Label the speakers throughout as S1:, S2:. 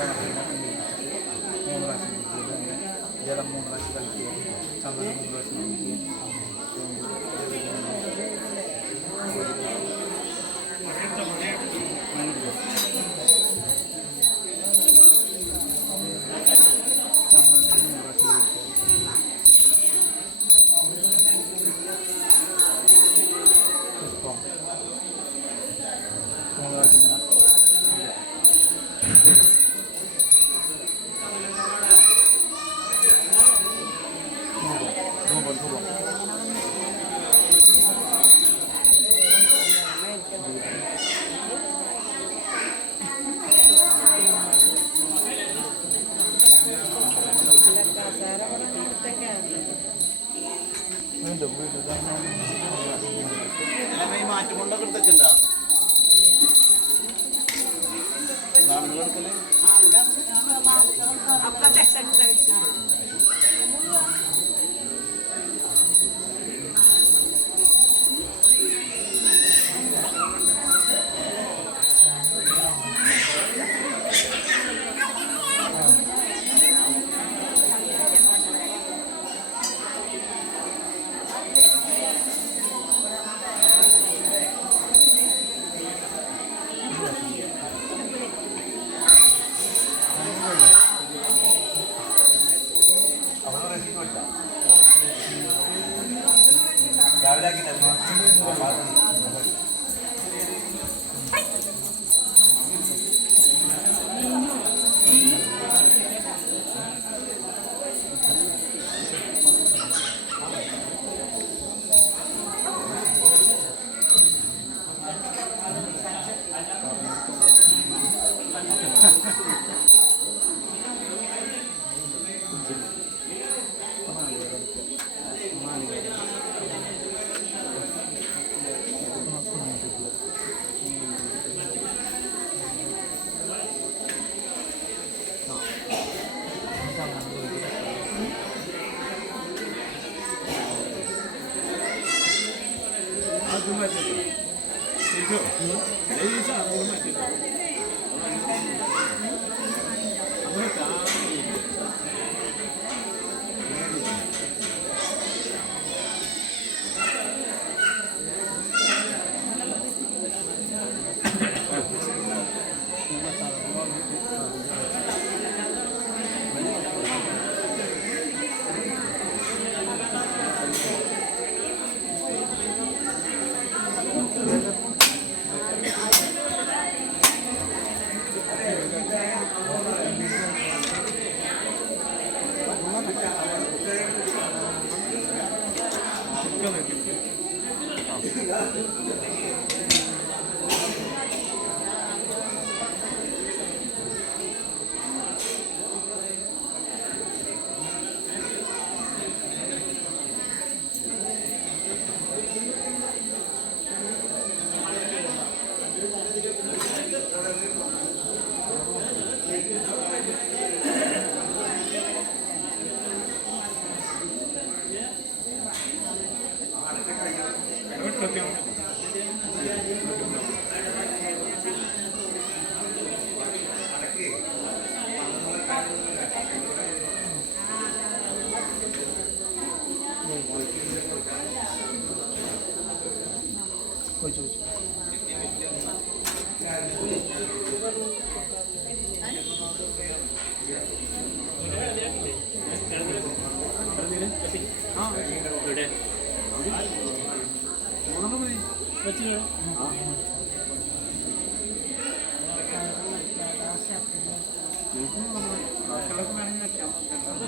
S1: mengurasi mengurasi mengurasi mengurasi mengurasi mengurasi mengurasi mengurasi mengurasi mengurasi mengurasi mengurasi mengurasi
S2: മാറ്റം കൊണ്ടൊക്കെ എടുത്തിട്ടുണ്ടോ എടുക്കൽ
S1: 来给他说，今天是八十。
S2: എടുക്കൽ രാവിലെ
S1: Oye, oye.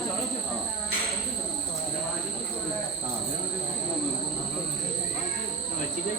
S1: ചോദിച്ചു
S2: വെച്ചിട്ട്